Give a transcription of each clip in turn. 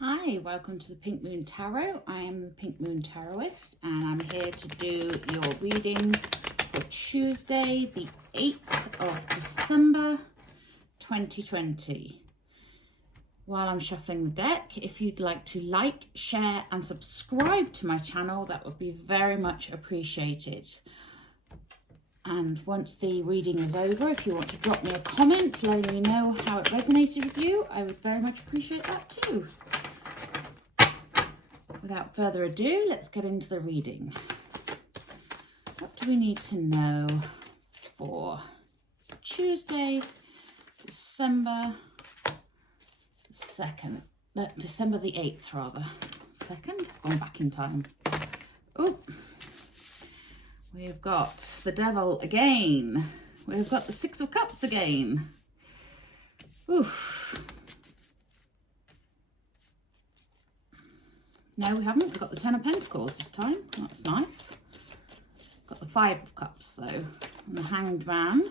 Hi, welcome to the Pink Moon Tarot. I am the Pink Moon Tarotist and I'm here to do your reading for Tuesday, the 8th of December, 2020. While I'm shuffling the deck, if you'd like to like, share and subscribe to my channel, that would be very much appreciated. And once the reading is over, if you want to drop me a comment letting me know how it resonated with you, I would very much appreciate that too. Without further ado, let's get into the reading. What do we need to know for Tuesday, December 2nd? December the 8th, rather. 2nd? Going back in time. Oh, we've got the Devil again. We've got the Six of Cups again. Oof. No, we haven't. We've got the Ten of Pentacles this time. That's nice. Got the Five of Cups, though. And the Hanged Man.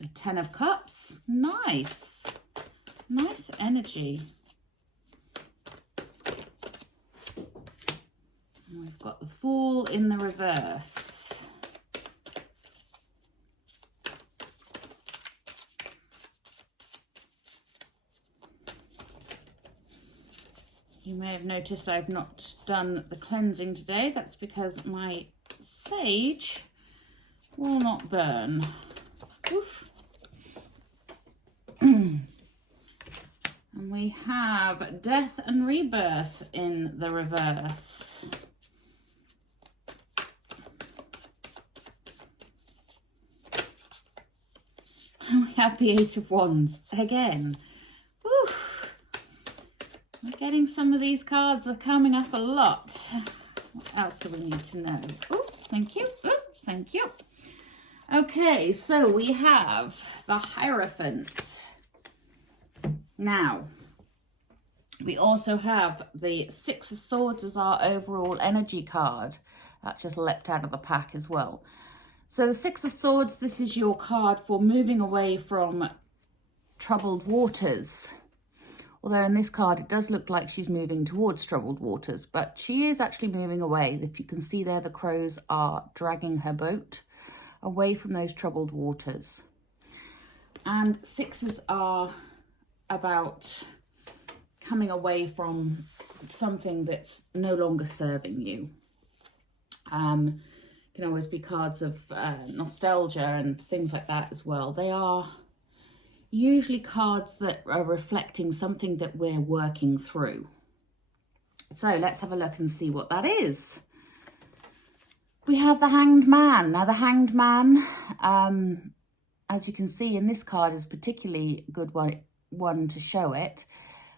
The Ten of Cups. Nice. Nice energy. And we've got the Fool in the reverse. You may have noticed I've not done the cleansing today. That's because my sage will not burn. Oof. And we have Death and Rebirth in the reverse. And we have the Eight of Wands again. Oof. We're getting some of these cards are coming up a lot. What else do we need to know? Oh, thank you. Oh, thank you. Okay, so we have the Hierophant. Now, we also have the Six of Swords as our overall energy card. That just leapt out of the pack as well. So the Six of Swords, this is your card for moving away from troubled waters. Although in this card, it does look like she's moving towards troubled waters, but she is actually moving away. If you can see there, the crows are dragging her boat away from those troubled waters. And sixes are about coming away from something that's no longer serving you. Can always be cards of nostalgia and things like that as well. They are usually cards that are reflecting something that we're working through. So let's have a look and see what that is. We have the Hanged Man. Now the Hanged Man, as you can see in this card, is particularly a good one to show it.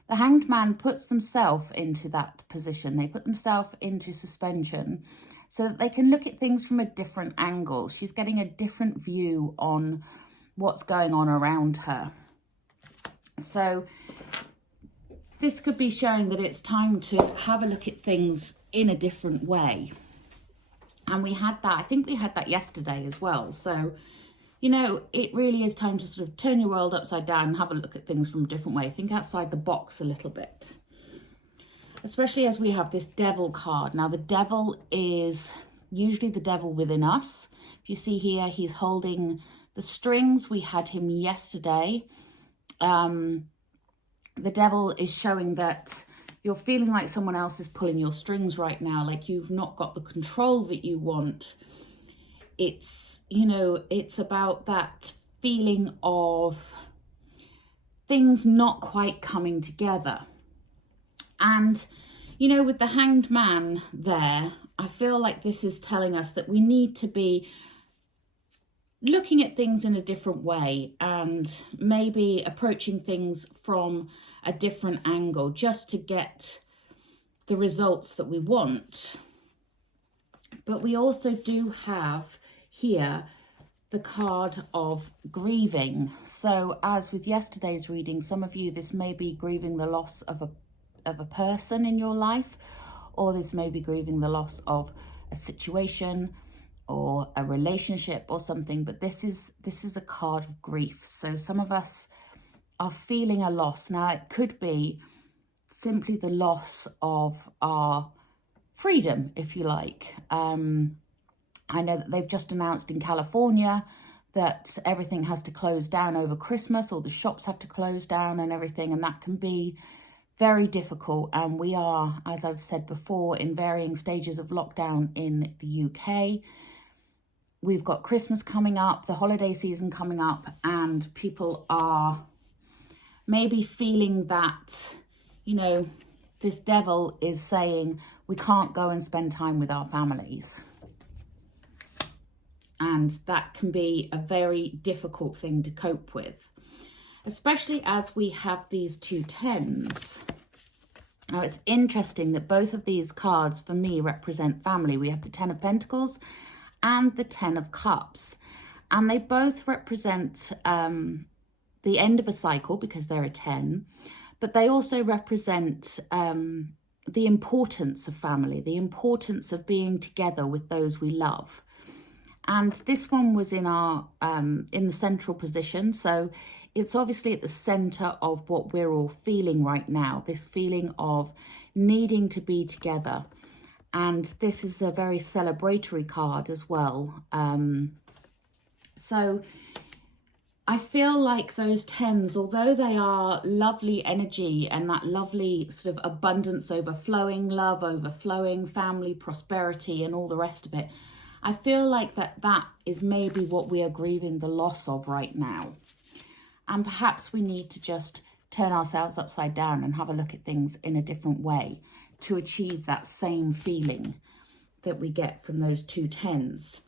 The Hanged Man puts themselves into that position. They put themselves into suspension so that they can look at things from a different angle. She's getting a different view on what's going on around her. So this could be showing that it's time to have a look at things in a different way. And we had that, I think we had that yesterday as well. So, you know, it really is time to sort of turn your world upside down and have a look at things from a different way. Think outside the box a little bit. Especially as we have this Devil card. Now the Devil is usually the devil within us. If you see here, he's holding the strings. We had him yesterday. The Devil is showing that you're feeling like someone else is pulling your strings right now, like you've not got the control that you want. It's, you know, it's about that feeling of things not quite coming together. And, you know, with the Hanged Man there, I feel like this is telling us that we need to be looking at things in a different way and maybe approaching things from a different angle just to get the results that we want. But we also do have here the card of grieving. So as with yesterday's reading, some of you, this may be grieving the loss of a person in your life, or this may be grieving the loss of a situation or a relationship or something, but this is a card of grief. So some of us are feeling a loss. Now, it could be simply the loss of our freedom, if you like. I know that they've just announced in California that everything has to close down over Christmas, or the shops have to close down and everything, and that can be very difficult. And we are, as I've said before, in varying stages of lockdown in the UK. We've got Christmas coming up, the holiday season coming up, and people are maybe feeling that, you know, this devil is saying we can't go and spend time with our families. And that can be a very difficult thing to cope with, especially as we have these two tens. Now, it's interesting that both of these cards for me represent family. We have the 10 of Pentacles and the 10 of Cups, and they both represent the end of a cycle because they're a 10, but they also represent the importance of family, the importance of being together with those we love. And this one was in our in the central position, so it's obviously at the center of what we're all feeling right now, this feeling of needing to be together. And this is a very celebratory card as well. So I feel like those tens, although they are lovely energy and that lovely sort of abundance overflowing, love overflowing, family, prosperity, and all the rest of it, I feel like that is maybe what we are grieving the loss of right now. And perhaps we need to just turn ourselves upside down and have a look at things in a different way to achieve that same feeling that we get from those two tens.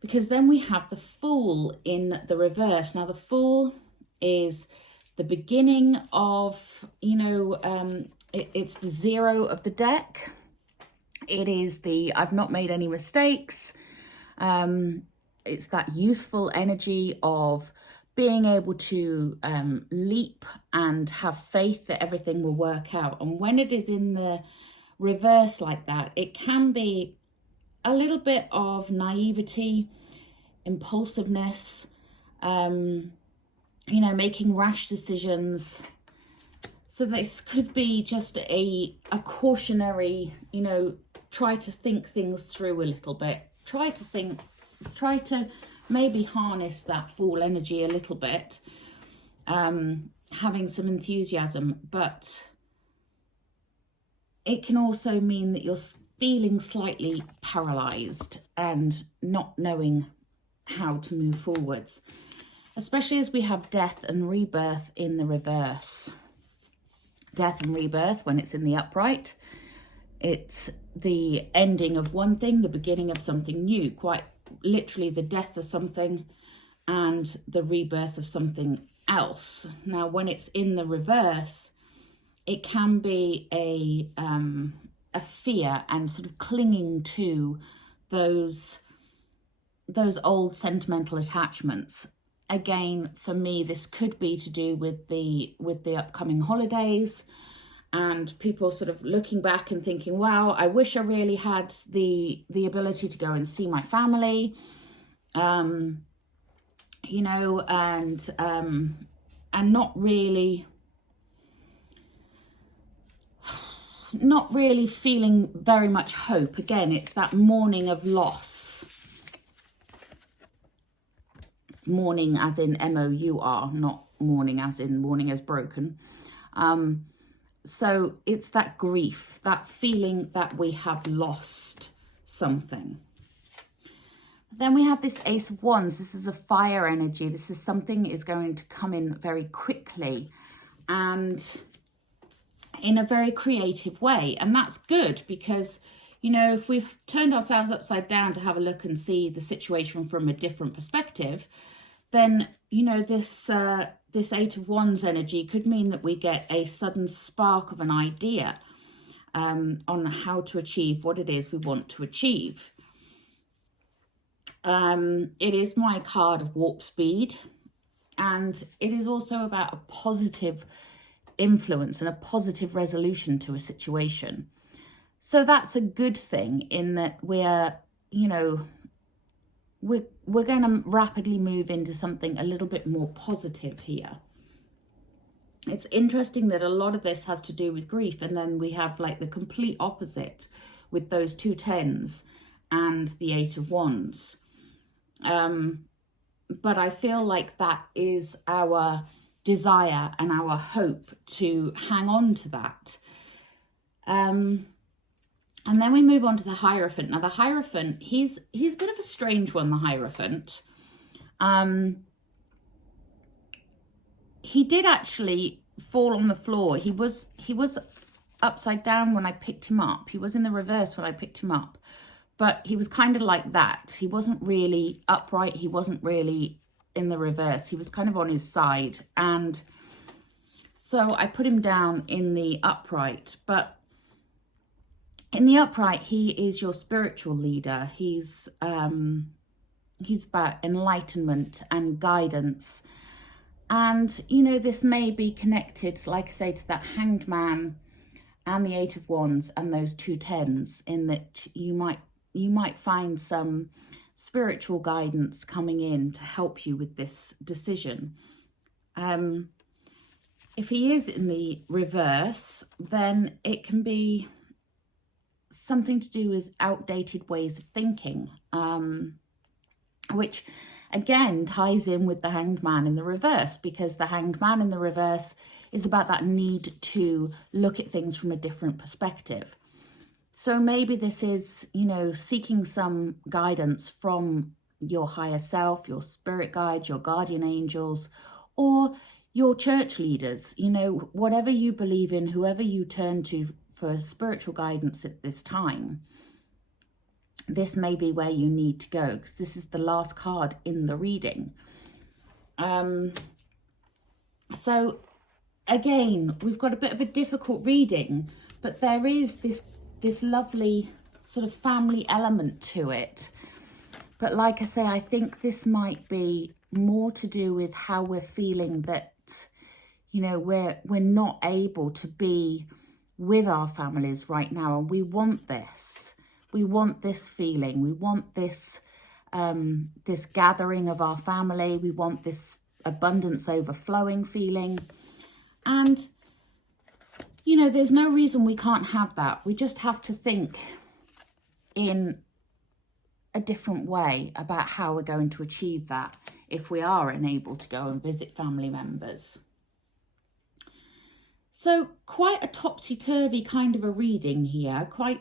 Because then we have the Fool in the reverse. Now, the Fool is the beginning of, you know, it's the 0 of the deck. It is the I've not made any mistakes. It's that youthful energy of being able to leap and have faith that everything will work out. And when it is in the reverse like that, it can be a little bit of naivety, impulsiveness, you know, making rash decisions. So this could be just a cautionary, you know, try to think things through a little bit. Try to maybe harness that Fool energy a little bit, having some enthusiasm, but it can also mean that you're feeling slightly paralyzed and not knowing how to move forwards, especially as we have Death and Rebirth in the reverse. Death and rebirth, when it's in the upright, it's the ending of one thing, the beginning of something new, quite literally the death of something and the rebirth of something else. Now, when it's in the reverse, it can be a fear and sort of clinging to those old sentimental attachments. Again, for me, this could be to do with the upcoming holidays and people sort of looking back and thinking, wow, I wish I really had the ability to go and see my family, you know, and not really feeling very much hope. Again, it's that mourning of loss. Mourning as in M-O-U-R, not mourning as in mourning as broken. So it's that grief, that feeling that we have lost something. Then we have this Ace of Wands. This is a fire energy. This is something is going to come in very quickly and in a very creative way. And that's good because, you know, if we've turned ourselves upside down to have a look and see the situation from a different perspective, then, you know, this Eight of Wands energy could mean that we get a sudden spark of an idea on how to achieve what it is we want to achieve. It is my card of Warp Speed, and it is also about a positive influence and a positive resolution to a situation. So that's a good thing in that we're, you know, we're going to rapidly move into something a little bit more positive here. It's interesting that a lot of this has to do with grief, and then we have like the complete opposite with those 2 tens and the 8 of wands. But I feel like that is our desire and our hope to hang on to that. And then we move on to the Hierophant. Now the Hierophant, he's a bit of a strange one, the Hierophant. He did actually fall on the floor. He was upside down when I picked him up. He was in the reverse when I picked him up. But he was kind of like that. He wasn't really upright. He wasn't really in the reverse. He was kind of on his side. And so I put him down in the upright. But in the upright, he is your spiritual leader. He's about enlightenment and guidance. And, you know, this may be connected, like I say, to that Hanged Man and the 8 of Wands and those 2 tens, in that you might find some spiritual guidance coming in to help you with this decision. If he is in the reverse, then it can be something to do with outdated ways of thinking, which again ties in with the Hanged Man in the reverse, because the Hanged Man in the reverse is about that need to look at things from a different perspective. So maybe this is, you know, seeking some guidance from your higher self, your spirit guide, your guardian angels, or your church leaders. You know, whatever you believe in, whoever you turn to for spiritual guidance at this time, this may be where you need to go, because this is the last card in the reading. So again, we've got a bit of a difficult reading, but there is this lovely sort of family element to it. But like I say, I think this might be more to do with how we're feeling that, you know, we're not able to be with our families right now, and we want this. We want this feeling. We want this this gathering of our family. We want this abundance overflowing feeling. And, you know, there's no reason we can't have that. We just have to think in a different way about how we're going to achieve that if we are unable to go and visit family members. So quite a topsy-turvy kind of a reading here, quite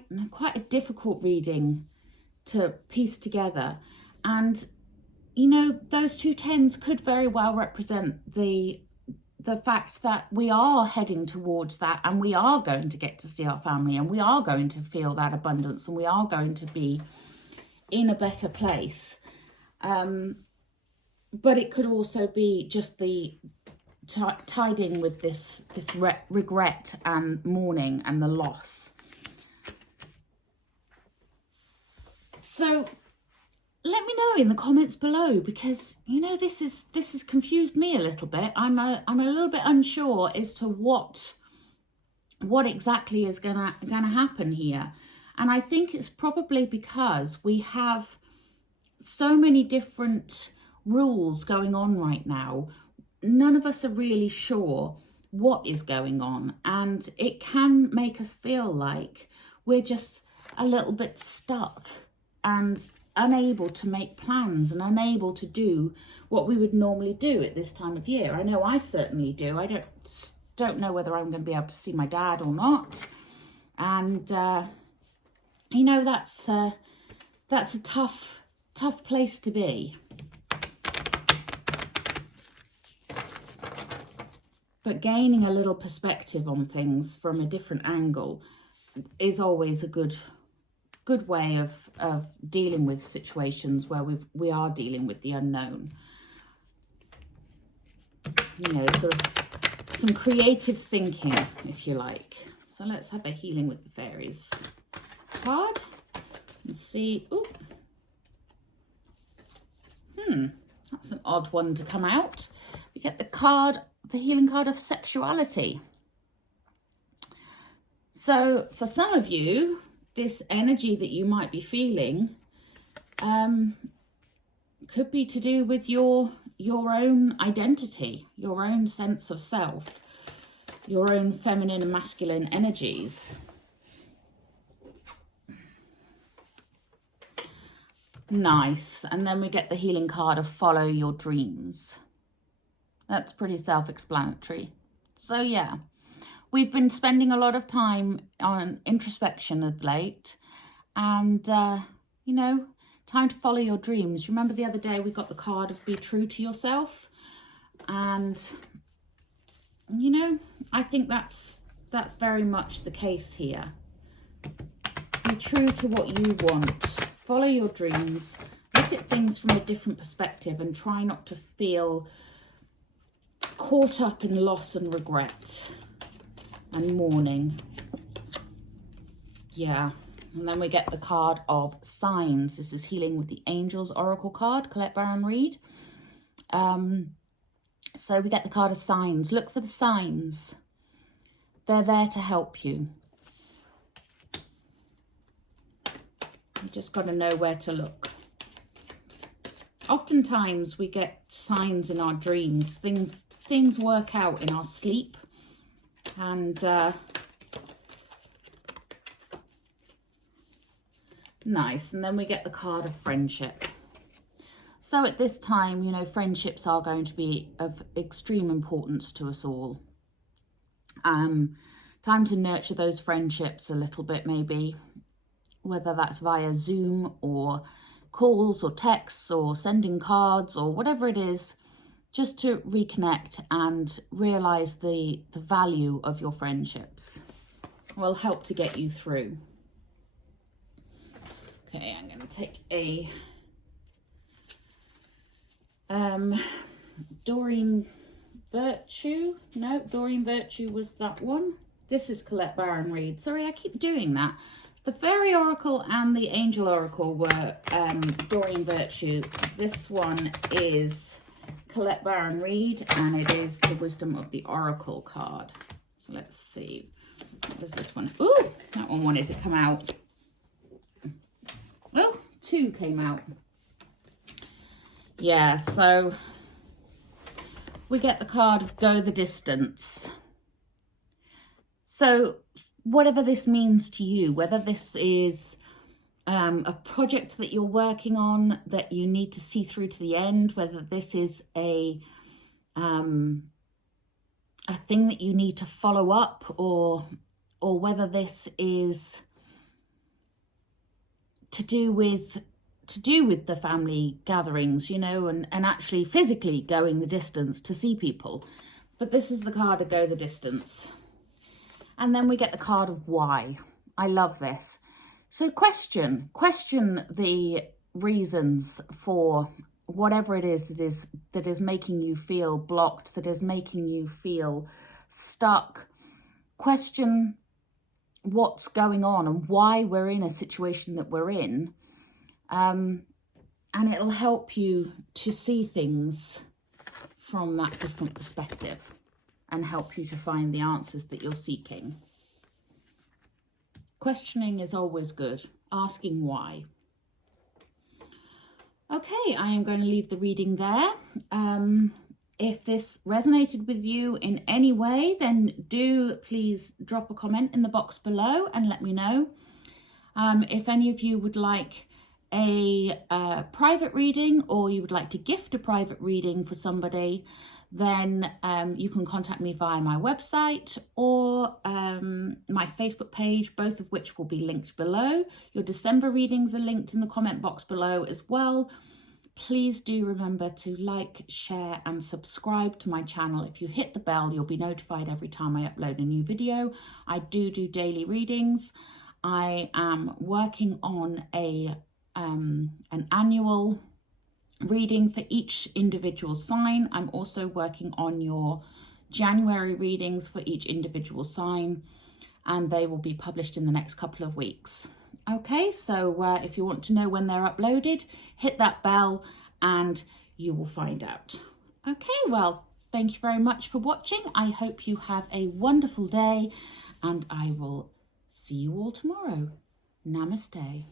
a difficult reading to piece together. And, you know, those 2 tens could very well represent the fact that we are heading towards that, and we are going to get to see our family, and we are going to feel that abundance, and we are going to be in a better place. But it could also be just the tied in with this regret and mourning and the loss. So let me know in the comments below, because, you know, this has confused me a little bit. I'm a little bit unsure as to what exactly is gonna happen here. And I think it's probably because we have so many different rules going on right now. None of us are really sure what is going on, and it can make us feel like we're just a little bit stuck and unable to make plans and unable to do what we would normally do at this time of year. I know I certainly do. I don't know whether I'm going to be able to see my dad or not, and you know, that's a tough place to be. But gaining a little perspective on things from a different angle is always a good way of dealing with situations where we are dealing with the unknown. You know, sort of some creative thinking, if you like. So let's have a healing with the fairies card and see. Ooh. That's an odd one to come out. We get the healing card of sexuality. So for some of you, this energy that you might be feeling could be to do with your own identity, your own sense of self. your own feminine and masculine energies. Nice. And then we get the healing card of follow your dreams. That's pretty self-explanatory. So yeah, we've been spending a lot of time on introspection of late, and you know, time to follow your dreams. Remember the other day we got the card of be true to yourself, and you know, I think that's very much the case here. Be true to what you want. Follow your dreams. Look at things from a different perspective and try not to feel caught up in loss and regret and mourning. Yeah. And then we get the card of signs. This is healing with the Angels Oracle card. Colette Baron Reid. So we get the card of signs. Look for the signs. They're there to help you. You just got to know where to look. Oftentimes we get signs in our dreams. Things work out in our sleep. And nice. And then we get the card of friendship. So at this time, you know, friendships are going to be of extreme importance to us all. Time to nurture those friendships a little bit, maybe, whether that's via Zoom or calls or texts or sending cards or whatever it is, just to reconnect and realize the value of your friendships will help to get you through. Okay, I'm going to take a Doreen Virtue. No, Doreen Virtue was that one. This is Colette Baron Reid. Sorry, I keep doing that. The Fairy Oracle and the Angel Oracle were Doreen Virtue. This one is Colette Baron Reid, and it is the Wisdom of the Oracle card. So let's see. What does this one? Ooh, that one wanted to come out. Oh, two came out. Yeah, so we get the card of Go the Distance. So whatever this means to you, whether this is a project that you're working on that you need to see through to the end, whether this is a thing that you need to follow up, or whether this is to do with the family gatherings, you know, and actually physically going the distance to see people. But this is the card of Go the Distance. And then we get the card of Why. I love this. So question the reasons for whatever it is that is making you feel blocked, that is making you feel stuck. Question what's going on and why we're in a situation that we're in. And it'll help you to see things from that different perspective and help you to find the answers that you're seeking. Questioning is always good. Asking why. Okay, I am going to leave the reading there. If this resonated with you in any way, then do please drop a comment in the box below and let me know. If any of you would like a private reading, or you would like to gift a private reading for somebody, then you can contact me via my website or my Facebook page, both of which will be linked below. Your December readings are linked in the comment box below as well. Please do remember to like, share and subscribe to my channel. If you hit the bell, you'll be notified every time I upload a new video. I do daily readings. I am working on an annual reading for each individual sign. I'm also working on your January readings for each individual sign, and they will be published in the next couple of weeks. Okay, so if you want to know when they're uploaded, hit that bell and you will find out. Okay, well, thank you very much for watching. I hope you have a wonderful day, and I will see you all tomorrow. Namaste.